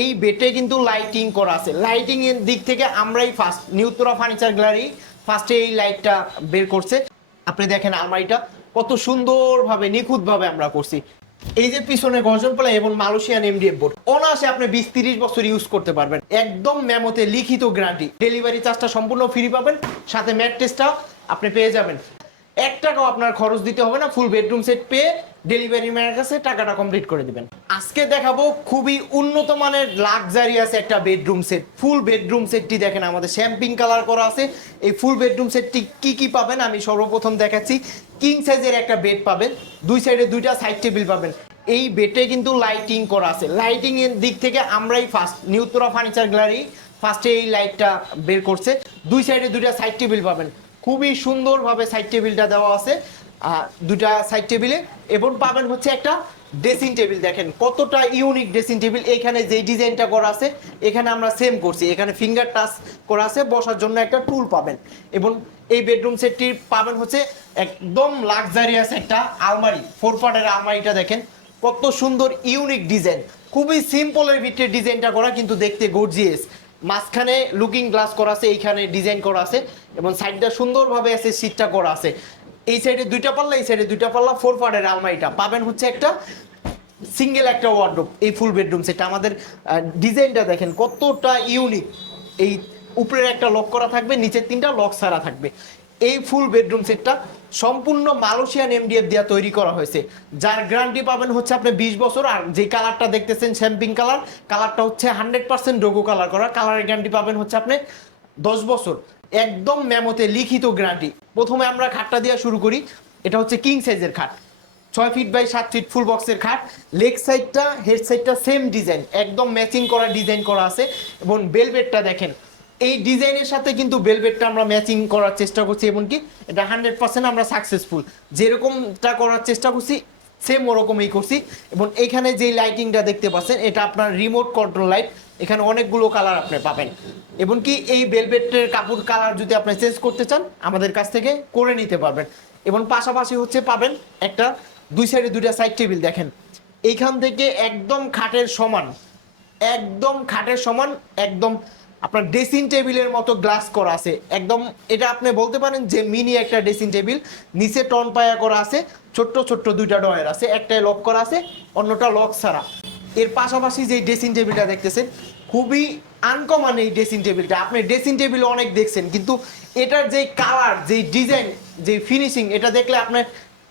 এই বেডে কিন্তু লাইটিং করা আছে। লাইটিং এর দিক থেকে আমরাই ফার্স্ট, নিউত্তরা ফার্নিচার গ্যালারি ফার্স্টে এই লাইটটা বের করছে। আপনি দেখেন আলমারিটা কত সুন্দরভাবে নিখুঁতভাবে আমরা করছি। এই যে পিছনে গর্জন প্লাই এবং মালয়েশিয়ান এমডিএফ বোর্ড, অনায়াসে আপনি 20-30 বছর ইউজ করতে পারবেন। একদম মেমোতে লিখিত গ্যারান্টি। ডেলিভারি চার্জটা সম্পূর্ণ ফ্রি পাবেন, সাথে ম্যাট্রেসটাও আপনি পেয়ে যাবেন। 1 টাকাও আপনার খরচ দিতে হবে না। ফুল বেডরুম সেট পেয়ে ডেলিভারি ম্যানের কাছে টাকাটা কমপ্লিট করে দিবেন। আজকে দেখাবো খুবই উন্নত মানের লাক্সারিয়াস একটা বেডরুম সেট। ফুল বেডরুম সেটটি দেখেন আমাদের শ্যাম্পিং কালার করা আছে। এই ফুল বেডরুম সেটটি কি পাবেন আমি সর্বপ্রথম দেখাচ্ছি। কিং সাইজের একটা বেড পাবেন, দুই সাইডে দুইটা সাইড টেবিল পাবেন। এই বেডে কিন্তু লাইটিং করা আছে। লাইটিং এর দিক থেকে আমরাই ফার্স্ট, নিউত্তরা ফার্নিচার গ্যালারি ফার্স্টে এই লাইটটা বের করছে। দুই সাইডে দুইটা সাইড টেবিল পাবেন, খুবই সুন্দরভাবে সাইড টেবিলটা দেওয়া আছে দুটা সাইড টেবিলে। এবং পাবেন হচ্ছে একটা ড্রেসিং টেবিল। দেখেন কতটা ইউনিক ড্রেসিং টেবিল। এখানে যে ডিজাইনটা করা আছে এখানে আমরা সেম করছি। এখানে ফিঙ্গার টাচ করা আছে, বসার জন্য একটা টুল পাবেন। এবং এই বেডরুম সেটটি পাবেন হচ্ছে একদম লাক্সারিয়াস একটা আলমারি। 4 পার্টের আলমারিটা দেখেন কত সুন্দর ইউনিক ডিজাইন। খুবই সিম্পলের ভিতরে ডিজাইনটা করা, কিন্তু দেখতে গর্জিয়াস। মাঝখানে লুকিং গ্লাস করা আছে, এইখানে ডিজাইন করা আছে এবং সাইডটা সুন্দরভাবে আছে, সিটটা করা আছে। এই সাইডে দুইটা পাল্লা, এই সাইডে দুইটা পাল্লা। 4 পার্টের আলমারিটা পাবেন হচ্ছে একটা সিঙ্গেল একটা ওয়ার্ডরোব। এই ফুল বেডরুম সেট আমাদের ডিজাইনটা দেখেন কতটা ইউনিক। এই উপরের একটা লক করা থাকবে, নিচের 3টা লক ছাড়া থাকবে। এই ফুল বেডরুম সেটটা সম্পূর্ণ মালয়েশিয়ান এমডিএফ দিয়ে তৈরি করা হয়েছে, যার গ্যারান্টি পাবেন হচ্ছে আপনি 20 বছর। আর যে কালারটা দেখতেছেন শ্যাম্পিং কালার, কালারটা হচ্ছে 100% ডোগো কালার করা। কালারের গ্যারান্টি পাবেন হচ্ছে আপনি 10 বছর। একদম মেমোতে লিখিত গ্যারান্টি। প্রথমে আমরা খাটটা দিয়ে শুরু করি। এটা হচ্ছে কিং সাইজের খাট, 6 ফিট বাই 7 ফিট ফুল বক্সের খাট। লেগ সাইডটা হেড সাইডটা সেম ডিজাইন, একদম ম্যাচিং করা ডিজাইন করা আছে। এবং বেলবেটটা দেখেন, এই ডিজাইনের সাথে কিন্তু বেলবেটটা আমরা ম্যাচিং করার চেষ্টা করছি এবং কি এটা 100% আমরা সাকসেসফুল। যেরকমটা করার চেষ্টা করছি সেম ওরকমই করছি। এবং এখানে যেই লাইটিংটা দেখতে পাচ্ছেন এটা আপনার রিমোট কন্ট্রোল লাইট। এখানে অনেকগুলো কালার আপনি পাবেন। এবং কি এই বেলবেটের কাপড় কালার যদি আপনি চেঞ্জ করতে চান আমাদের কাছ থেকে করে নিতে পারবেন। এবং পাশাপাশি হচ্ছে পাবেন একটা দুই সাইডে দুইটা সাইড টেবিল। দেখেন এইখান থেকে একদম খাটের সমান, একদম খাটের সমান, একদম আপনার ড্রেসিং টেবিলের মতো গ্লাস করা আছে একদম। এটা আপনি বলতে পারেন যে মিনি একটা ড্রেসিং টেবিল। নিচে টন পায়া করা আছে, ছোট্ট ছোট্ট দুইটা ডয়ার আছে, একটাই লক করা আছে, অন্যটা লক ছাড়া। এর পাশাপাশি যে ড্রেসিং টেবিলটা দেখতেছেন খুবই আনকমন। এই ড্রেসিং টেবিলটা আপনি ড্রেসিং টেবিল অনেক দেখছেন, কিন্তু এটার যে কালার, যে ডিজাইন, যে ফিনিশিং, এটা দেখলে আপনার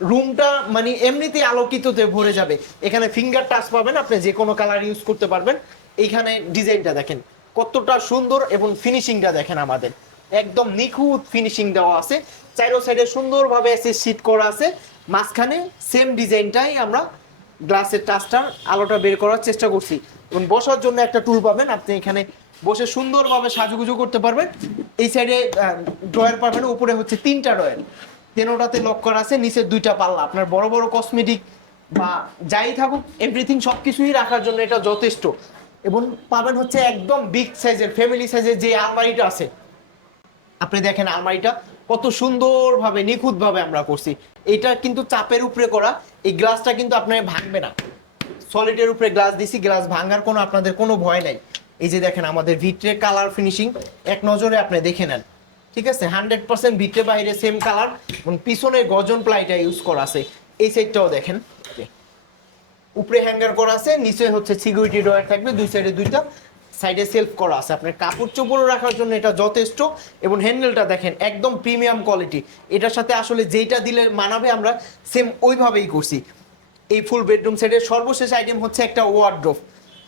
রুমটা মানে এমনিতেই আলোকিততে ভরে যাবে। এখানে ফিঙ্গার টাচ পাবেন, আপনি যে কোনো কালার ইউজ করতে পারবেন। এইখানে ডিজাইনটা দেখেন কতটা সুন্দর এবং ফিনিশিংটা দেখেন আমাদের একদম নিখুঁত ফিনিশিং দেওয়া আছে। চারো সাইডে সুন্দরভাবে এসে শীট করা আছে, মাঝখানে সেম ডিজাইনটাই আমরা গ্লাসের টাচটার আলোটা বের করার চেষ্টা করছি। এবং বসার জন্য একটা টুল পাবেন, আপনি এখানে বসে সুন্দরভাবে সাজুগুজু করতে পারবেন। এই সাইডে ড্রয়ার পাবেন, উপরে হচ্ছে 3টা ড্রয়ার, 3টাতে লক করা আছে, নিচের 2টা পাল্লা। আপনার বড় বড় কসমেটিক বা যাই থাকুক এভরিথিং সব কিছুই রাখার জন্য এটা যথেষ্ট। এবং পাবেন হচ্ছে একদম বিগ সাইজের ফ্যামিলি সাইজের যে আলমারিটা আছে। আপনি দেখেন আলমারিটা কত সুন্দরভাবে নিখুঁতভাবে আমরা করছি। এটা কিন্তু চাপের উপরে করা, এই গ্লাসটা কিন্তু আপনার ভাঙবে না। সলিডের উপরে গ্লাস দিছি, গ্লাস ভাঙার কোনো আপনাদের কোনো ভয় নাই। এই যে দেখেন আমাদের ভিতরে কালার ফিনিশিং এক নজরে আপনি দেখে নেন, ঠিক আছে। 100% ভিতরে বাইরে সেম কালার। এবং পিছনে গর্জন প্লাইটা ইউজ করা আছে। এই সাইডটাও দেখেন, উপরে হ্যাঙ্গার করা আছে, নিচে হচ্ছে সিকিউরিটি ডয়ার থাকবে, দুই সাইডে দুইটা, সাইডে সেলফ করা আছে। আপনার কাপড় চোপড় রাখার জন্য এটা যথেষ্ট। এবং হ্যান্ডেলটা দেখেন একদম প্রিমিয়াম কোয়ালিটি। এটার সাথে আসলে যেইটা দিলে মানাবে আমরা সেম ওইভাবেই করছি। এই ফুল বেডরুম সেটের সর্বশেষ আইটেম হচ্ছে একটা ওয়ার্ডরোব।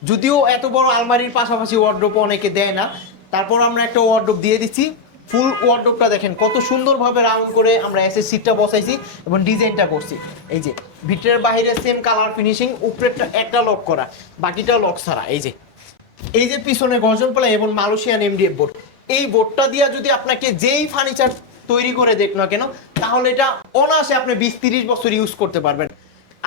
যদিও এত বড় আলমারির পাশাপাশি ওয়ার্ডরোব অনেকে দেয় না, তারপর আমরা একটা ওয়ার্ডরোব দিয়ে দিচ্ছি। ফুল ওয়ার্ডরোবটা দেখেন কত সুন্দরভাবে রাউন্ড করে আমরা এসে সিটটা বসাইছি এবং ডিজাইনটা করছি। এই যে ভিতরের বাইরে সেম কালার ফিনিশিং, উপরেরটা একটা লক করা, বাকিটা লক ছাড়া। এই যে পিছনে গর্জন প্লাই এবং মালয়েশিয়ান এমডিএফ বোর্ড। এই বোর্ডটা দিয়ে যদি আপনাকে যেই ফার্নিচার তৈরি করে দেখ না কেন, তাহলে এটা অনায়াসে আপনি 20-30 বছর ইউজ করতে পারবেন।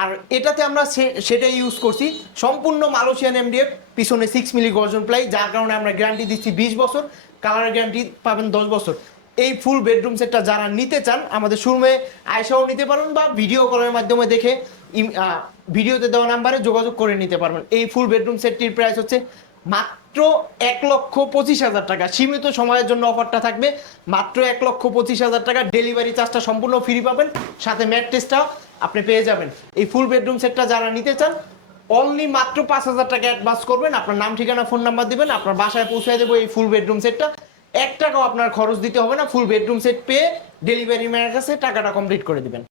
আর এটাতে আমরা সেটাই ইউজ করছি, সম্পূর্ণ মালয়েশিয়ান এমডিএফ। পিছনে 6 মিলি গর্জন প্লাই, যার কারণে আমরা গ্যারান্টি দিচ্ছি 20 বছর, কালার গ্যারান্টি পাবেন 10 বছর। এই ফুল বেডরুম সেটটা যারা নিতে চান আমাদের শোরুমে আয়সাও নিতে পারবেন, বা ভিডিও কলের মাধ্যমে দেখে ভিডিওতে দেওয়া নাম্বারে যোগাযোগ করে নিতে পারবেন। এই ফুল বেডরুম সেটটির প্রাইস হচ্ছে মাত্র 1,25,000 টাকা, সীমিত সময়ের জন্য অফারটা থাকবে। মাত্র 1,25,000 টাকা, ডেলিভারি চার্জটা সম্পূর্ণ ফ্রি পাবেন, সাথে ম্যাট্রেসটাও আপনি পেয়ে যাবেন। এই ফুল বেডরুম সেটটা যারা নিতে চান অনলি মাত্র 5,000 টাকা অ্যাডভান্স করবেন, আপনার নাম ঠিকানা ফোন নাম্বার দিবেন, আপনার বাসায় পৌঁছে দেবো এই ফুল বেডরুম সেটটা। 1 টাকাও আপনার খরচ দিতে হবে না, ফুল বেডরুম সেট পেয়ে ডেলিভারি ম্যানের কাছে টাকাটা কমপ্লিট করে দিবেন।